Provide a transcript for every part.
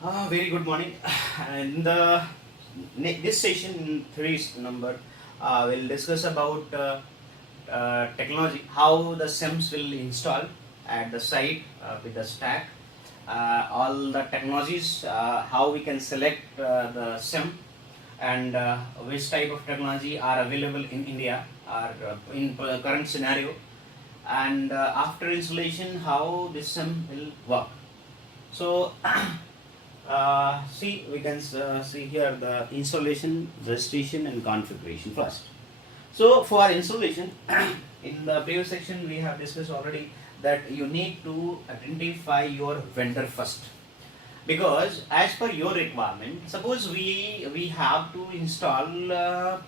Very good morning. In the this session, three number, we'll discuss about technology, how the SIMs will install at the site with the stack, all the technologies, how we can select the SIM, and which type of technology are available in India or in current scenario, and after installation, how this SIM will work. So see, we can see here the installation, registration, and configuration first. So for installation, in the previous section we have discussed already that you need to identify your vendor first, because as per your requirement, suppose we have to install the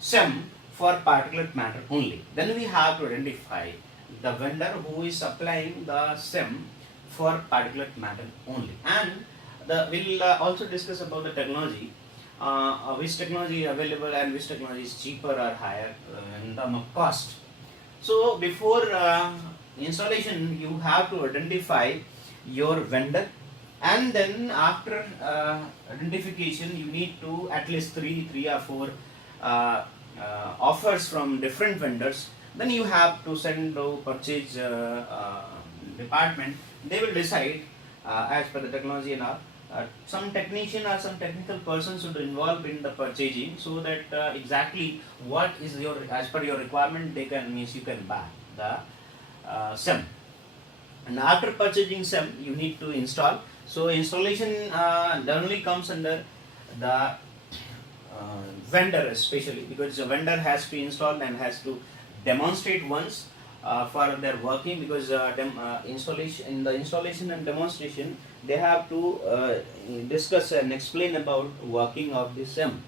SIM for particulate matter only, then we have to identify the vendor who is supplying the SIM for particulate matter only. And we'll also discuss about the technology, which technology available and which technology is cheaper or higher in terms of cost. So before installation, you have to identify your vendor, and then after identification, you need to at least three or four offers from different vendors. Then you have to send to purchase department. They will decide as per the technology and all. Some technician or some technical person should involve in the purchasing, so that exactly what is your, as per your requirement, they can, means you can buy the SIM. And after purchasing SIM, you need to install. So installation generally comes under the vendor, especially because the vendor has to install and has to demonstrate once for their working, because installation, in the installation and demonstration, they have to discuss and explain about working of the SIM.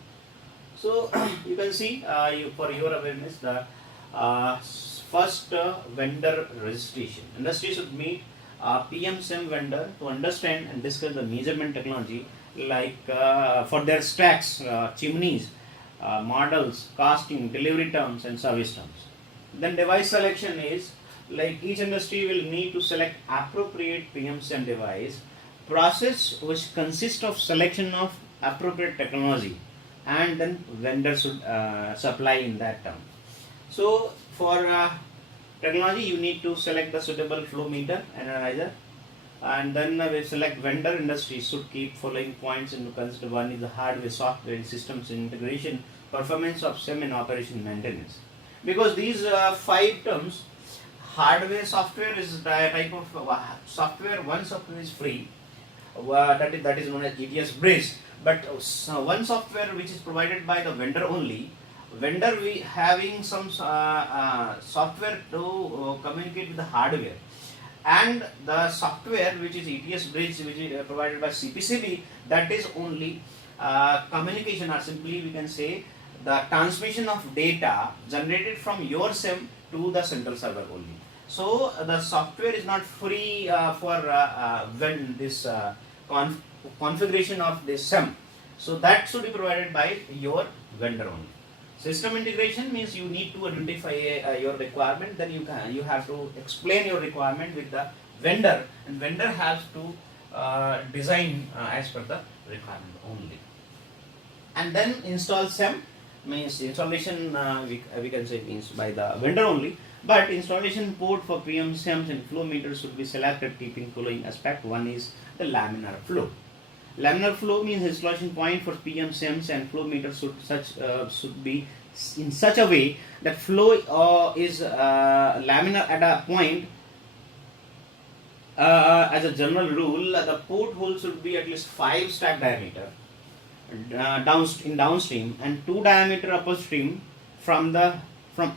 So you can see, for your awareness, the first vendor registration. Industry should meet PM SIM vendor to understand and discuss the measurement technology, like for their stacks, chimneys, models, costing, delivery terms, and service terms. Then device selection is like each industry will need to select appropriate PM SIM device process, which consists of selection of appropriate technology, and then vendor should supply in that term. So for technology, you need to select the suitable flow meter analyzer, and then we select vendor. Industry should keep following points into consider. One is the hardware, software, systems integration, performance of SIM, and operation maintenance. Because these five terms, hardware, software is the type of software. One software is free, that is known as ETS bridge. But one software which is provided by the vendor only. Vendor we having some software to communicate with the hardware, and the software which is ETS bridge, which is provided by CPCB, that is only communication, or simply we can say the transmission of data generated from your SIM to the central server only. So the software is not free for when this configuration of this SIM. So that should be provided by your vendor only. System integration means you need to identify your requirement, then you have to explain your requirement with the vendor, and vendor has to design as per the requirement only. And then install SIM means installation, we can say means by the vendor only, but installation port for PM SIMs and flow meters should be selected keeping following aspect. One is the laminar flow. Laminar flow means installation point for PM SIMs and flow meters should be in such a way that flow is laminar at a point. As a general rule, the port hole should be at least 5 stack diameter in downstream, and 2 diameter upstream from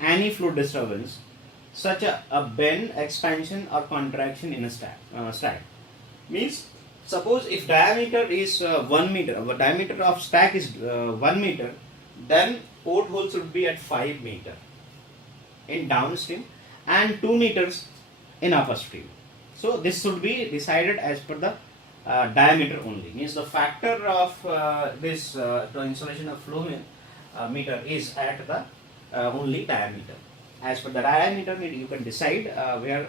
any flow disturbance, such a bend, expansion, or contraction in a stack. Means, suppose if diameter is 1 meter, our diameter of stack is 1 meter, then port hole should be at 5 meter in downstream and 2 meters in upstream. So this should be decided as per the diameter only. Means the factor of this the installation of flow meter is at the only diameter. As per the diameter, you can decide where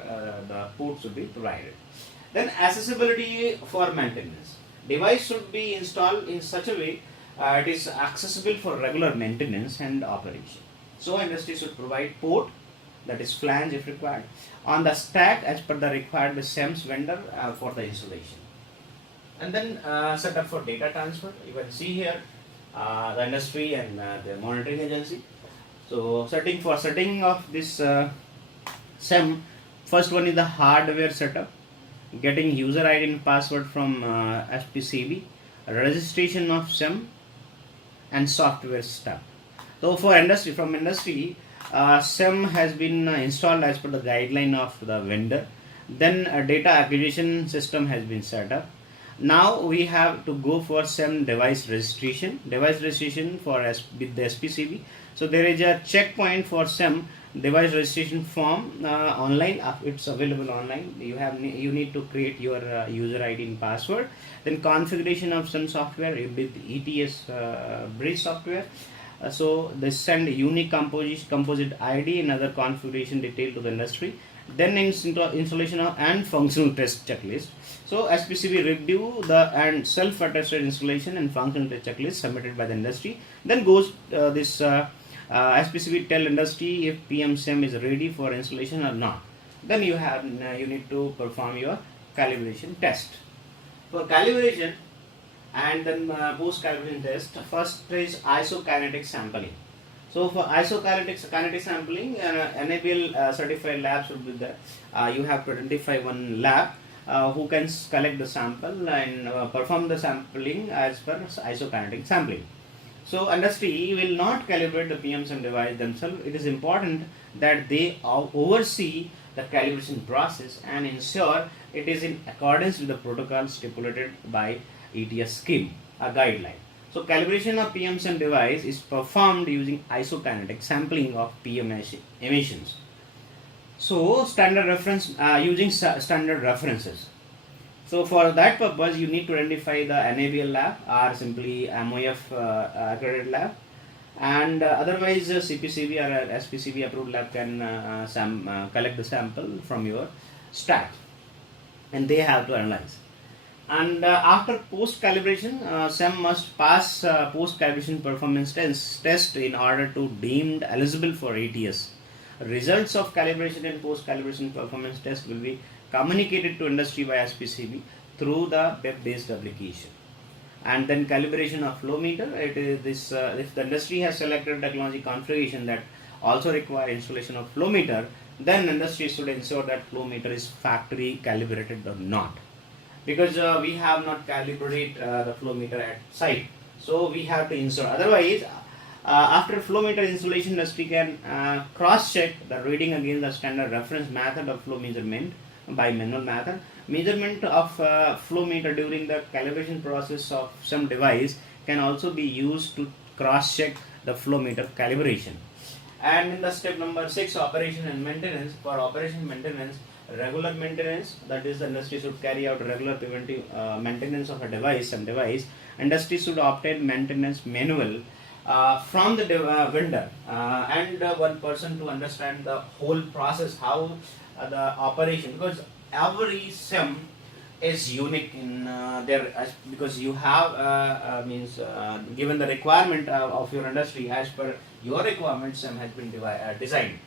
the port should be provided. Then accessibility for maintenance. Device should be installed in such a way it is accessible for regular maintenance and operation. So industry should provide port, that is flange if required, on the stack as per the required OCEMS vendor for the installation. And then set up for data transfer. You can see here the industry and the monitoring agency. So setting of this SEM, first one is the hardware setup, getting user ID and password from SPCB, registration of SEM, and software stuff. So for industry, from industry, SEM has been installed as per the guideline of the vendor. Then a data acquisition system has been set up. Now we have to go for SEM device registration for with the SPCB. So there is a checkpoint for SEM device registration form online. It's available online. You need to create your user ID and password. Then configuration of SEM software with ETS bridge software. So they send unique composite ID and other configuration detail to the industry. Then installation of and functional test checklist. So SPCB review the and self-attested installation and functional test checklist submitted by the industry. Then goes this SPCB tell industry if PM-SEM is ready for installation or not. Then you need to perform your calibration test. For calibration and then post calibration test, first is isokinetic sampling. So for isokinetic sampling, enable certified labs should be there. You have to identify one lab who can collect the sample and perform the sampling as per isokinetic sampling. So industry will not calibrate the PM-SEM device themselves. It is important that they oversee the calibration process and ensure it is in accordance with the protocol stipulated by ETS scheme, a guideline. So calibration of PM-SEM device is performed using isokinetic sampling of PM emissions. So standard reference using standard references. So for that purpose, you need to identify the NABL lab or simply MOF accredited lab, and otherwise CPCB or SPCB approved lab can collect the sample from your stack, and they have to analyze. And after post calibration, SEM must pass post calibration performance test in order to deemed eligible for ATS. Results of calibration and post calibration performance test will be communicated to industry by SPCB through the web-based application. And then calibration of flow meter. It is this if the industry has selected technology configuration that also require installation of flow meter, then industry should ensure that flow meter is factory calibrated or not, because we have not calibrated the flow meter at site, so we have to ensure. Otherwise, after flow meter installation, industry can cross check the reading against the standard reference method of flow measurement by manual method. Measurement of flow meter during the calibration process of some device can also be used to cross check the flow meter calibration. And in the step number 6, operation and maintenance. For operation maintenance, regular maintenance, that is the industry should carry out regular preventive maintenance of a device. Some device industry should obtain maintenance manual from the vendor and one person to understand the whole process, how the operation, because every SEM is unique in because you have given the requirement of your industry as per your requirement. SEM has been designed.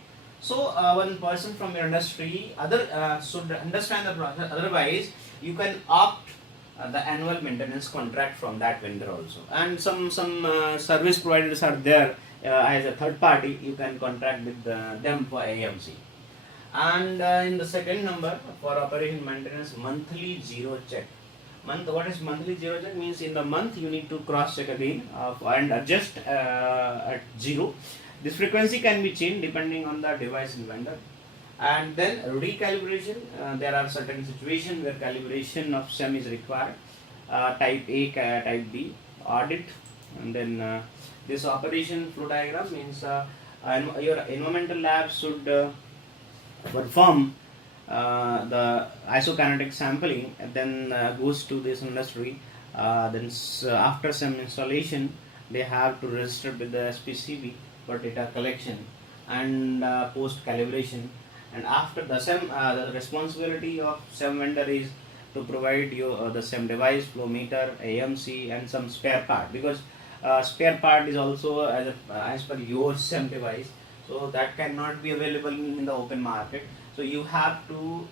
So one person from your industry should understand the process. Otherwise, you can opt the annual maintenance contract from that vendor also. And some service providers are there as a third party. You can contract with them for AMC. And in the second number, for operation maintenance, monthly zero check. What is monthly zero check? Means in the month you need to cross check again and adjust at zero. This frequency can be changed depending on the device and vendor. And then recalibration. There are certain situations where calibration of SEM is required. Type A, type B, audit. And then this operation flow diagram means your environmental lab should perform the isokinetic sampling, and then goes to this industry. Then after some installation, they have to register with the SPCB for data collection and post calibration. And after the SEM, the responsibility of SEM vendor is to provide you the SEM device, flow meter, AMC, and some spare part, because spare part is also as per your SEM device, so that cannot be available in the open market. So you have to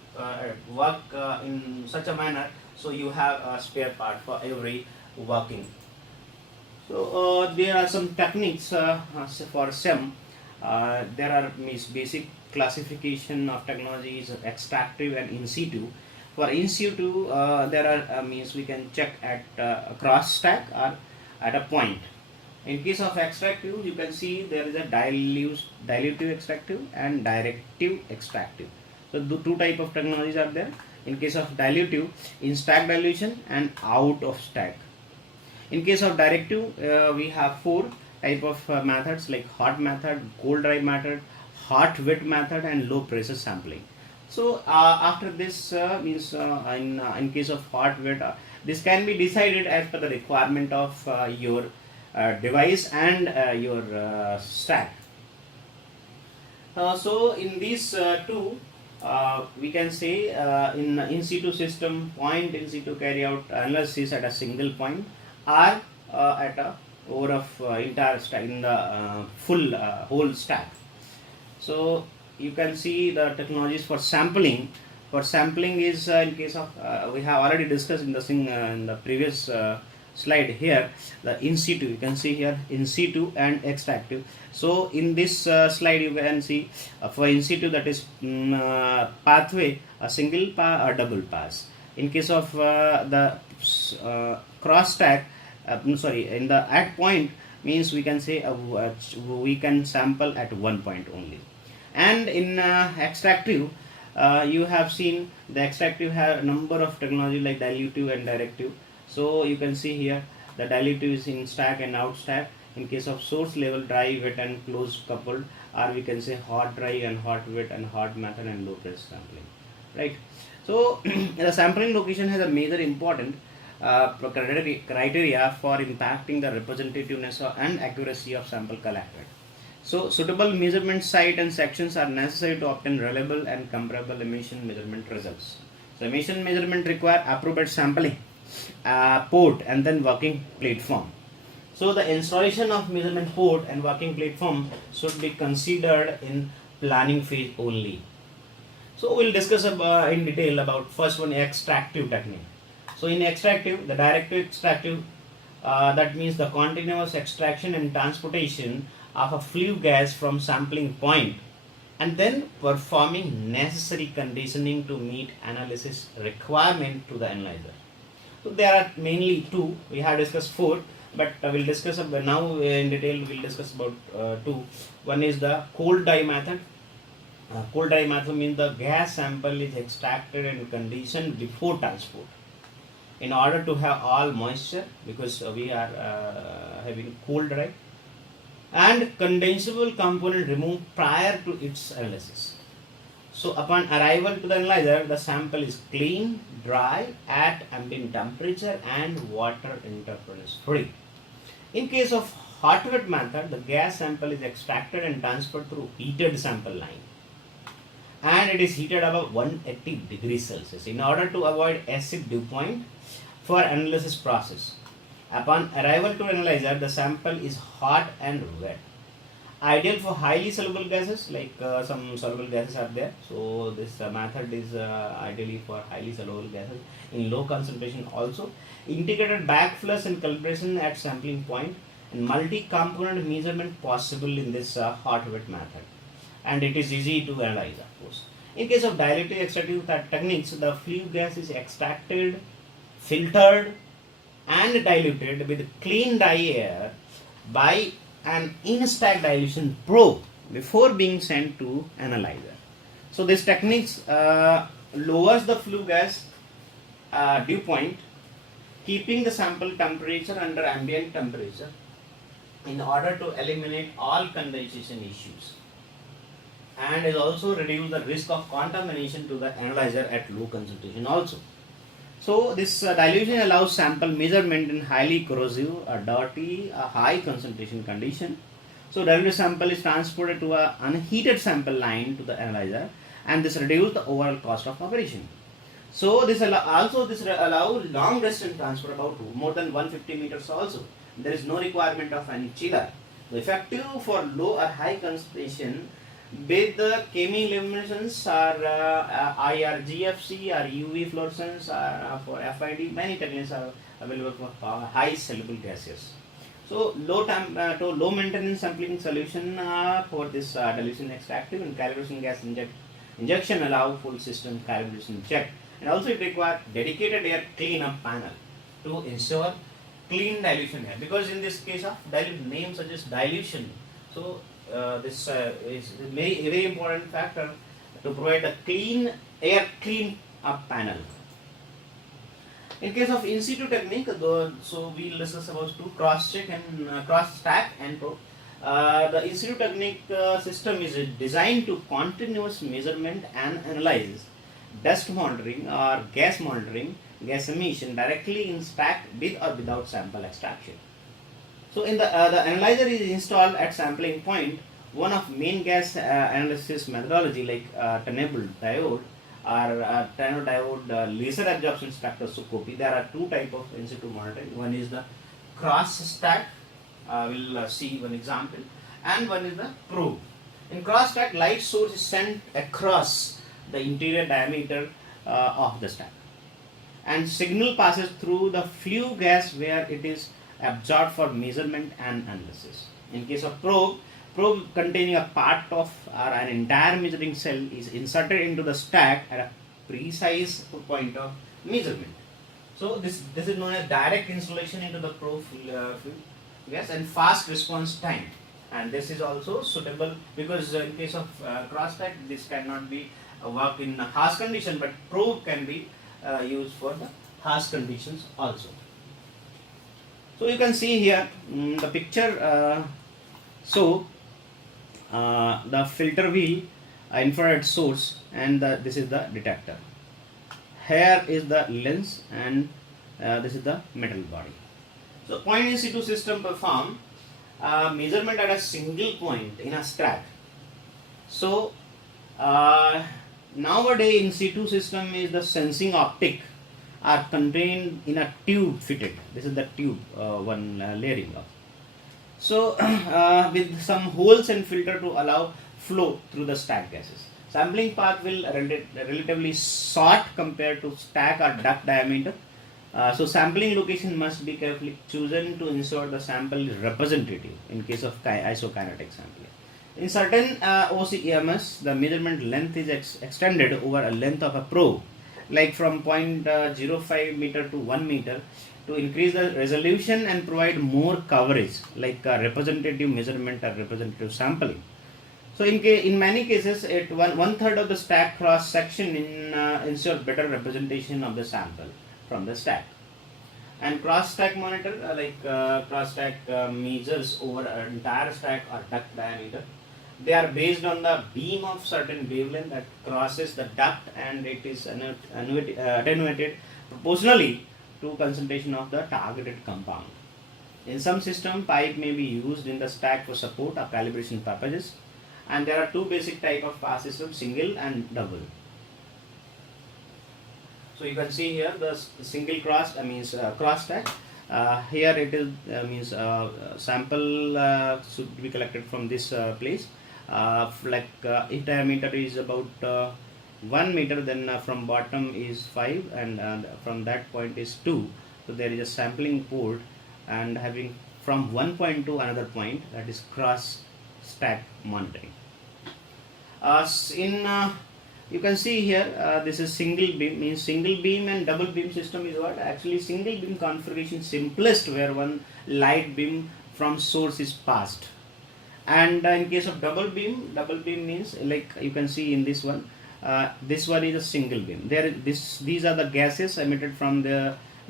work in such a manner, so you have a spare part for every working. So there are some techniques for SEM. There are basic classification of technologies, extractive and in situ. For in situ, there are means we can check at a cross stack or at a point. In case of extractive, you can see there is a dilutive extractive and directive extractive. So the two type of technologies are there. In case of dilutive, in stack dilution and out of stack. In case of directive, we have four type of methods like hot method, cold dry method, hot wet method, and low pressure sampling. So after this means in case of hot wet, this can be decided as per the requirement of your device and your stack. So in these two, we can say in situ system, point in situ carry out analysis at a single point or at a over of entire stack in the full whole stack. So you can see the technologies for sampling. For sampling is in case of we have already discussed in the previous slide here, the in situ. You can see here in situ and extractive. So in this slide you can see for in situ, that is pathway, a single pass or double pass. In case of the cross stack, in the at point means we can say we can sample at one point only. And in extractive, you have seen the extractive have number of technology like dilutive and directive. So you can see here the dilutive is in stack and out stack. In case of source level, dry, wet and closed coupled, or we can say hot dry and hot wet and hot method and low pressure sampling, right? So the sampling location has a major important criteria for impacting the representativeness and accuracy of sample collected. So suitable measurement site and sections are necessary to obtain reliable and comparable emission measurement results. So emission measurement require appropriate sampling port and then working platform. So the installation of measurement port and working platform should be considered in planning phase only. So we'll discuss in detail about first one, extractive technique. So in extractive, the directive extractive, that means the continuous extraction and transportation of a flue gas from sampling point and then performing necessary conditioning to meet analysis requirement to the analyzer. So there are mainly two. We have discussed four, but we'll discuss now in detail. We'll discuss about two. One is the cold dry method. Cold dry method means the gas sample is extracted and conditioned before transport in order to have all moisture, because we are having cold dry, and condensable component removed prior to its analysis. So upon arrival to the analyzer, the sample is clean, dry at ambient temperature and water interference free. In case of hot wet method, the gas sample is extracted and transferred through heated sample line, and it is heated above 180 degrees Celsius in order to avoid acid dew point for analysis process. Upon arrival to analyzer, the sample is hot and wet. Ideal for highly soluble gases, like some soluble gases are there. So this method is ideally for highly soluble gases in low concentration also. Integrated backflush and calibration at sampling point, and multi-component measurement possible in this hot wet method. And it is easy to analyze, of course. In case of dilutive extractive techniques, the flue gas is extracted, filtered and diluted with clean dry air by an in-stack dilution probe before being sent to analyzer. So this techniques lowers the flue gas dew point, keeping the sample temperature under ambient temperature in order to eliminate all condensation issues, and is also reduce the risk of contamination to the analyzer at low concentration also. So this dilution allows sample measurement in highly corrosive, dirty, high concentration condition. So diluted sample is transported to an unheated sample line to the analyzer, and this reduces the overall cost of operation. So this allow long distance transport about more than 150 meters also. There is no requirement of any chiller. Effective for low or high concentration with the chemiluminescence or IRGFC or UV fluorescence or for FID. Many techniques are available for high soluble gases. So low maintenance sampling solution for this dilution extractive and calibration gas injection allow full system calibration check, and also it requires dedicated air cleanup panel to ensure clean dilution air, because in this case of name suggests dilution. So this is a very important factor to provide a clean air clean up panel. In case of in situ technique, so we will discuss about two cross check and cross stack and probe. The in situ technique system is designed to continuous measurement and analyze dust monitoring or gas monitoring, gas emission directly in stack with or without sample extraction. So in the analyzer is installed at sampling point. One of main gas analysis methodology like tunable diode or diode laser absorption spectroscopy. There are two type of in situ monitoring. One is the cross stack. We'll see one example, and one is the probe. In cross stack, light source is sent across the interior diameter of the stack, and signal passes through the flue gas where it is absorbed for measurement and analysis. In case of probe containing a part of or an entire measuring cell is inserted into the stack at a precise point of measurement. So this is known as direct installation into the probe gas and fast response time, and this is also suitable because in case of cross stack this cannot be worked in harsh condition, but probe can be used for the harsh conditions also. So you can see here the picture. The filter wheel, infrared source, and this is the detector. Here is the lens, and this is the metal body. So point in situ system perform measurement at a single point in a stack. So nowadays in situ system is the sensing optic are contained in a tube fitted. This is the tube one layering of. So with some holes and filter to allow flow through the stack gases. Sampling path will relatively short compared to stack or duct diameter. So sampling location must be carefully chosen to ensure the sample is representative in case of isokinetic sampling. In certain OCEMS, the measurement length is extended over a length of a probe, like from 0.05 meter to 1 meter, to increase the resolution and provide more coverage, like representative measurement or representative sampling. So in many cases, one third of the stack cross section ensures better representation of the sample from the stack. And cross stack monitor, cross stack measures over an entire stack or duct diameter. They are based on the beam of certain wavelength that crosses the duct, and it is attenuated proportionally to concentration of the targeted compound. In some system, pipe may be used in the stack for support or calibration purposes, and there are two basic type of pass system, single and double. So you can see here the single cross means cross stack. Here it is means sample should be collected from this place. If diameter is about 1 meter, then from bottom is 5, and from that point is 2. So there is a sampling port, and having from one point to another point, that is cross stack monitoring. You can see here this is single beam, means single beam and double beam system is what? Actually single beam configuration simplest, where one light beam from source is passed. And in case of double beam means, like you can see in this one is a single beam. These are the gases emitted from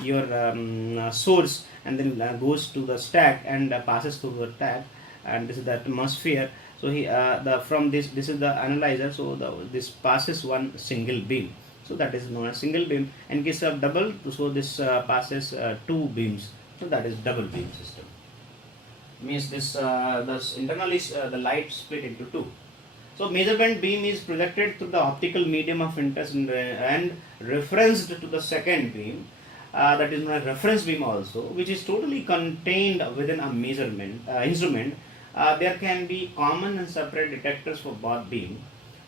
your source, and then goes to the stack and passes through the stack, and this is the atmosphere. So this is the analyzer. So this passes one single beam. So that is known as single beam. In case of double, so this passes two beams. So that is double beam system. Means this internally the light split into two. So measurement beam is projected through the optical medium of interest and referenced to the second beam, that is known as reference beam also, which is totally contained within a measurement instrument. There can be common and separate detectors for both beam.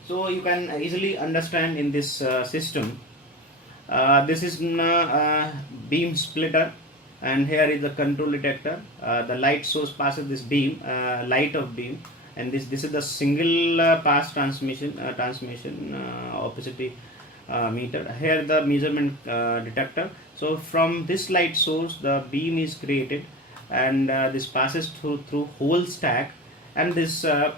So you can easily understand in this system. This is beam splitter, and here is the control detector. The light source passes this beam, light of beam, and this is the single pass transmission opacity meter. Here the measurement detector. So from this light source the beam is created, and this passes through whole stack, and this the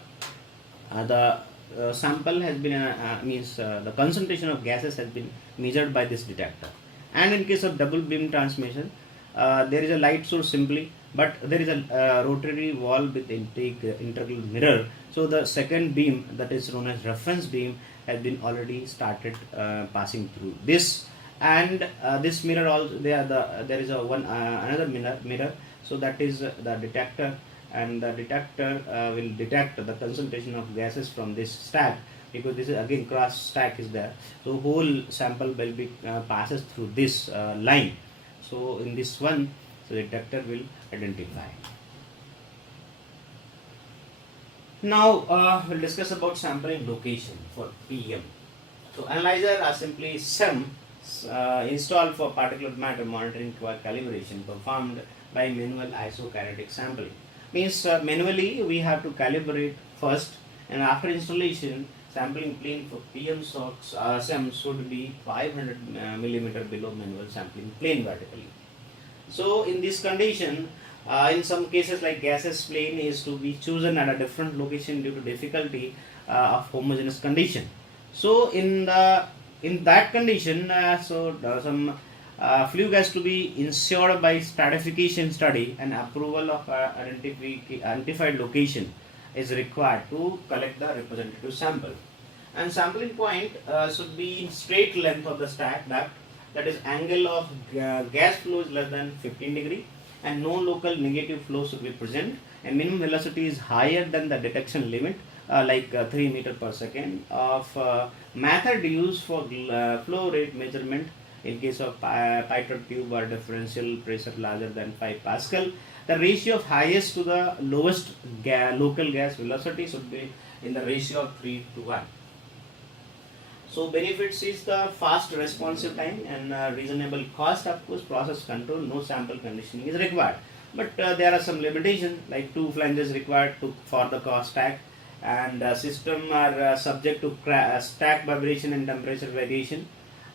sample has been the concentration of gases has been measured by this detector. And in case of double beam transmission, there is a light source simply, but there is a rotary valve with integral mirror. So the second beam, that is known as reference beam, has been already started passing through this. And this mirror also, there is another mirror. So that is the detector, and the detector will detect the concentration of gases from this stack, because this is again cross stack is there. So whole sample will be passes through this line. So in this one, so the detector will identify. Now we'll discuss about sampling location for PM. So analyzer are simply SEM installed for particulate matter monitoring calibration, performed by manual isokinetic sampling. Means manually we have to calibrate first, and after installation, sampling plane for PM SOX SEM should be 500 millimeter below manual sampling plane vertically. So in this condition, in some cases like gases plane is to be chosen at a different location due to difficulty of homogeneous condition. So in that condition, some flue gas to be ensured by stratification study, and approval of identified location is required to collect the representative sample. And sampling point should be in straight length of the stack duct, that is angle of gas flow is less than 15 degree, and no local negative flow should be present, and minimum velocity is higher than the detection limit, like 3 meter per second of method used for flow rate measurement. In case of pipette tube or differential pressure larger than 5 Pascal, the ratio of highest to the lowest local gas velocity should be in the ratio of 3:1. So benefits is the fast responsive time and reasonable cost. Of course, process control, no sample conditioning is required. But there are some limitations, like 2 flanges required for the cross stack, and system are subject to stack vibration and temperature variation.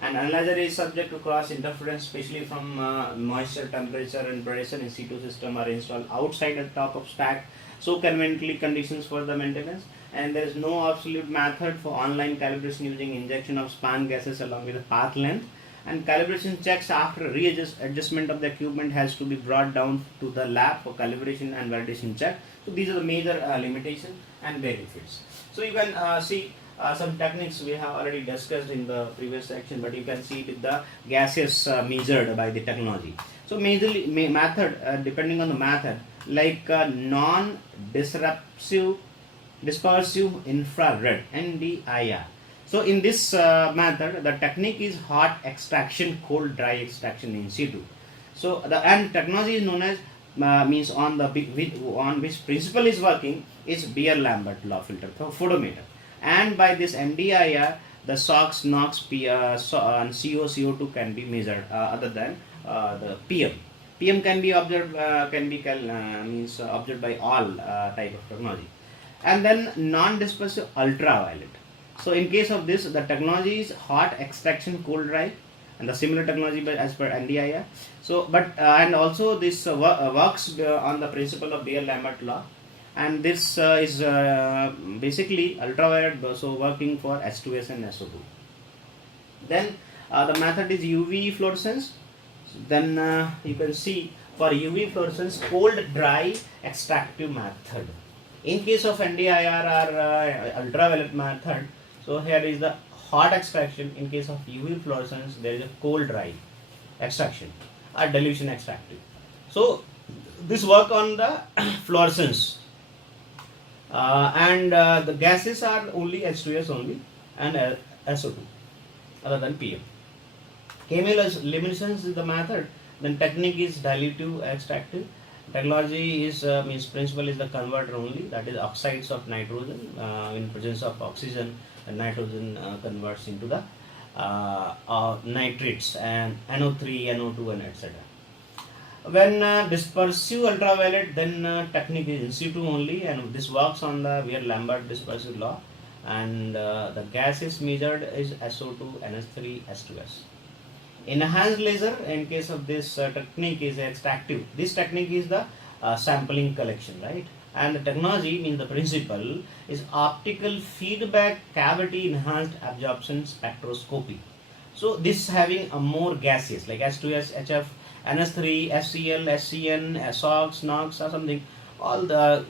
And analyzer is subject to cross interference, especially from moisture, temperature and pressure. In situ system are installed outside the top of stack, so conveniently conditions for the maintenance. And there is no absolute method for online calibration using injection of span gases along with the path length. And calibration checks after adjustment of the equipment has to be brought down to the lab for calibration and validation check. So these are the major limitations and benefits. So you can see some techniques we have already discussed in the previous section, but you can see with the gases measured by the technology. So majorly method, depending on the method, like non-dispersive infrared (NDIR). So in this method, the technique is hot extraction, cold dry extraction in situ. So the technology is known as means on which principle is working is Beer-Lambert law filter photometer. And by this NDIR, the SOX, NOx, and CO, CO2 can be measured other than the PM. PM can be observed, observed by all type of technology. And then non-dispersive ultraviolet. So in case of this, the technology is hot extraction, cold dry, and the similar technology as per NDIR. So, but and also this works on the principle of Beer-Lambert law. And this is basically ultraviolet, so working for H2S and SO2. Then the method is UV fluorescence. Then you can see for UV fluorescence, cold dry extractive method. In case of NDIR or ultraviolet method, so here is the hot extraction. In case of UV fluorescence, there is a cold dry extraction or dilution extractive. So this work on the fluorescence. And the gases are only H2S only and SO2 other than PM. Chemical eliminations is the method. Then technique is dilutive extractive. Technology is means principle is the converter only, that is oxides of nitrogen in presence of oxygen, and nitrogen converts into the nitrates and NO3, NO2 and etc. When dispersive ultraviolet, then technique is in situ only, and this works on the Weir-Lambert dispersive law, and the gas is measured is SO2, NH3, S2S. Enhanced laser, in case of this technique, is extractive. This technique is the sampling collection, right? And the technology means the principle is optical feedback cavity enhanced absorption spectroscopy. So this having a more gases like H2S, HF, NS3, SCl, SCN, SOx, NOx or something. All the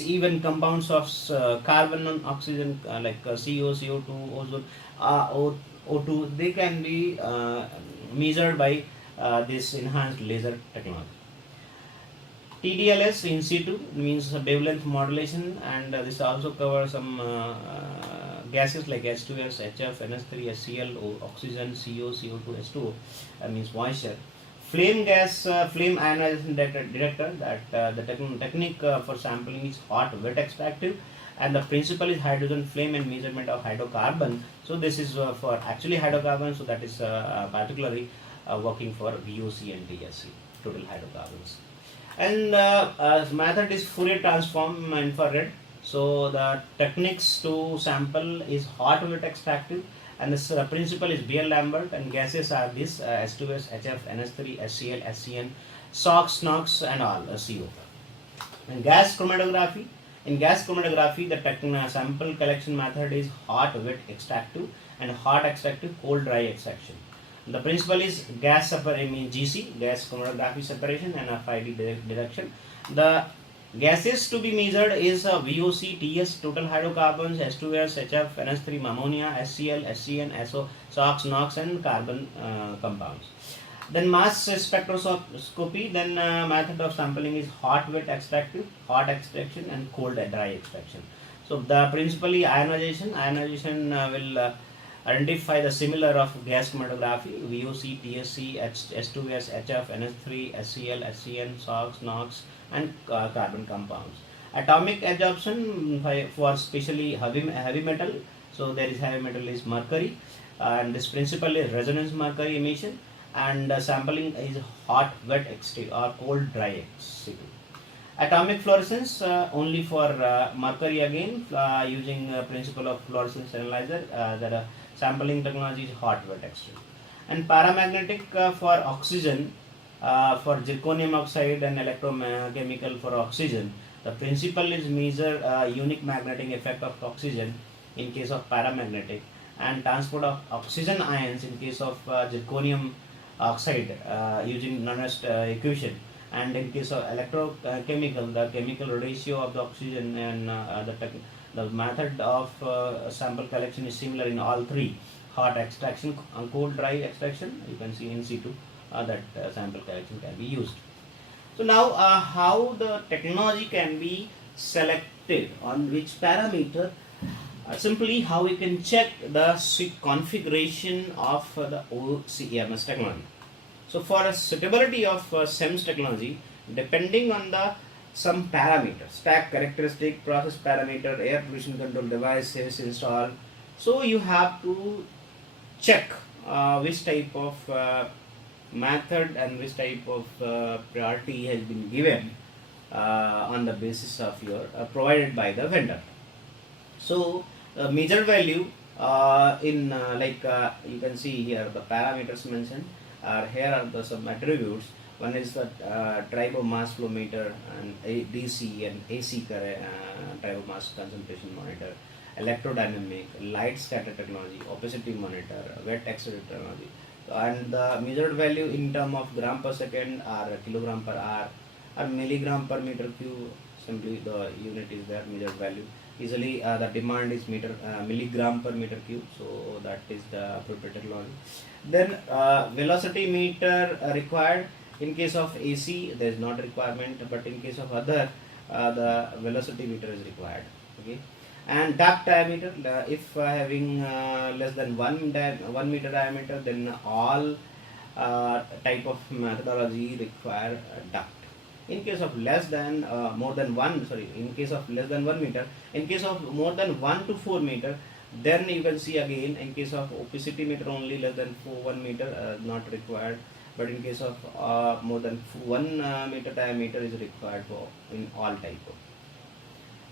even compounds of carbon and oxygen like CO, CO2, ozone, O2, they can be measured by this enhanced laser technology. TDLS in situ means wavelength modulation, and this also covers some gases like H2S, HF, NS3, SCl, oxygen, CO, CO2, S2O, means moisture. Flame gas, flame ionization detector, that the technique for sampling is hot wet extractive, and the principle is hydrogen flame and measurement of hydrocarbon. So this is for actually hydrocarbon, so that is particularly working for VOC and DSC, total hydrocarbons. And method is Fourier transform infrared. So the techniques to sample is hot wet extractive, and the principle is Weir-Lambert, and gases are this S2S, HF, NS3, SCl, SCN, SOx, NOx and all CO. And gas chromatography. In gas chromatography, the sample collection method is hot wet extractive and hot extractive, cold dry extraction. The principle is gas separation, means GC, gas chromatography separation, and FID deduction. The gases to be measured is VOC, TS, total hydrocarbons, S2S, HF, NS3, ammonia, SCl, SCN, SO, SOx, NOx and carbon compounds. Then mass spectroscopy, then method of sampling is hot wet extractive, hot extraction and cold dry extraction. So the principally ionization will identify the similar of gas chromatography, VOC, TSC, S2S, HF, NS3, SCl, SCN, SOx, NOx and carbon compounds. Atomic absorption for especially heavy metal. So there is heavy metal is mercury, and this principle is resonance mercury emission, and sampling is hot wet extractive or cold dry extractive. Atomic fluorescence only for mercury again, using principle of fluorescence analyzer, that sampling technology is hot wet extractive. And paramagnetic for oxygen, for zirconium oxide and electrochemical for oxygen, the principle is measure unique magnetic effect of oxygen in case of paramagnetic, and transport of oxygen ions in case of zirconium oxide using Nernst equation, and in case of electrochemical, the chemical ratio of the oxygen and the method of sample collection is similar in all three: hot extraction, cold dry extraction. You can see in situ that sample collection can be used. So now how the technology can be selected, on which parameter? Simply how we can check the configuration of the OCEMS technology. So for a suitability of SEMS technology, depending on the some parameters, stack characteristic, process parameter, air pollution control devices installed. So you have to check which type of method and which type of priority has been given on the basis of your provided by the vendor. So measured value in you can see here the parameters mentioned are here are the some attributes. One is the tribo mass flow meter and DC and AC tribo mass concentration monitor, electrodynamic, light scatter technology, opacity monitor, wet extruder technology, and the measured value in term of gram per second or kilogram per hour or milligram per meter cube. Simply the unit is there measured value. Usually the demand is milligram per meter cube, so that is the appropriate technology. Then velocity meter required. In case of AC there is not requirement, but in case of other the velocity meter is required. Okay, and duct diameter, if having less than 1 meter diameter, then all type of methodology require a duct. In case of less than more than one, sorry, in case of less than 1 meter, in case of more than 1 to 4 meter, then you can see again in case of opacity meter only less than 1 meter not required, but in case of more than 1 meter diameter is required for in all type of.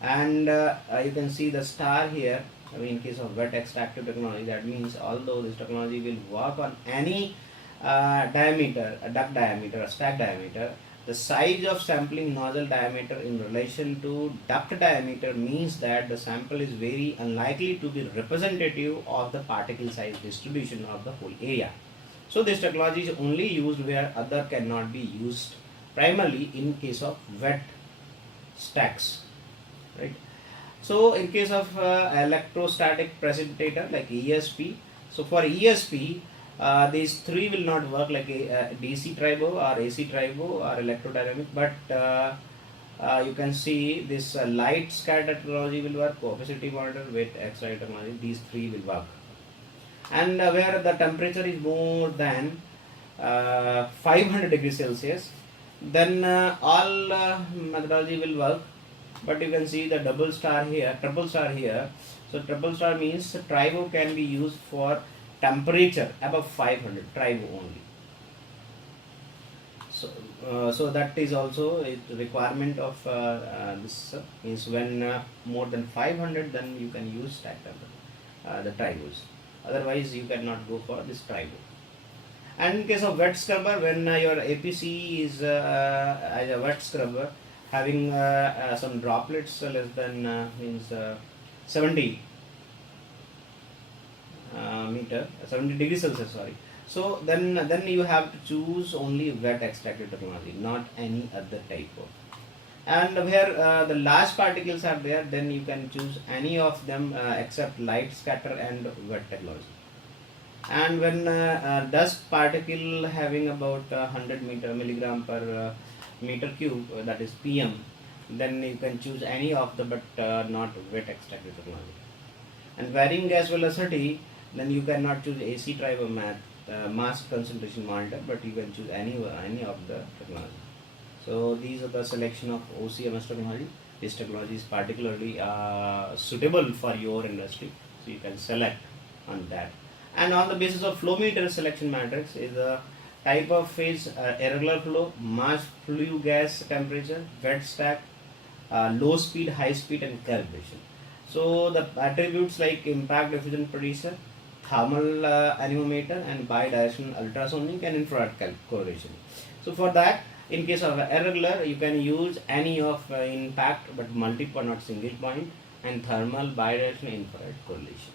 And you can see the star here. I mean, in case of wet extractive technology, that means although this technology will work on any diameter, a duct diameter, a stack diameter, the size of sampling nozzle diameter in relation to duct diameter means that the sample is very unlikely to be representative of the particle size distribution of the whole area. So this technology is only used where other cannot be used, primarily in case of wet stacks, right? So in case of electrostatic precipitator like ESP, so for ESP, these three will not work like a DC tribo or AC tribo or electrodynamic, but you can see this light scatter technology will work, opacity monitor, wet X-ray technology, these three will work. And where the temperature is more than 500 degrees Celsius, then all methodology will work. But you can see the double star here, triple star here. So triple star means tribo can be used for temperature above 500, tribo only. So that is also a requirement of this means when more than 500, then you can use stack the tribos. Otherwise you cannot go for this tribo. And in case of wet scrubber, when your APC is as a wet scrubber having some droplets less than means 70 degrees Celsius, sorry. So then you have to choose only wet extracted technology, not any other type of. And where the large particles are there, then you can choose any of them except light scatter and wet technology. And when dust particle having about 100 milligram per meter cube, that is PM, then you can choose any of the, but not wet extracted technology. And varying gas velocity, then you cannot choose AC tribo mass concentration monitor, but you can choose any of the technology. So these are the selection of OCEMS technology. This technology is particularly suitable for your industry, so you can select on that. And on the basis of flow meter selection matrix is a type of phase, irregular flow, mass, flue gas temperature, wet stack, low speed, high speed, and calibration. So the attributes like impact diffusion producer, thermal anemometer, and bidirectional ultrasonic and infrared correlation. So for that, in case of irregular, you can use any of impact but multiple, not single point, and thermal, bidirectional, infrared correlation.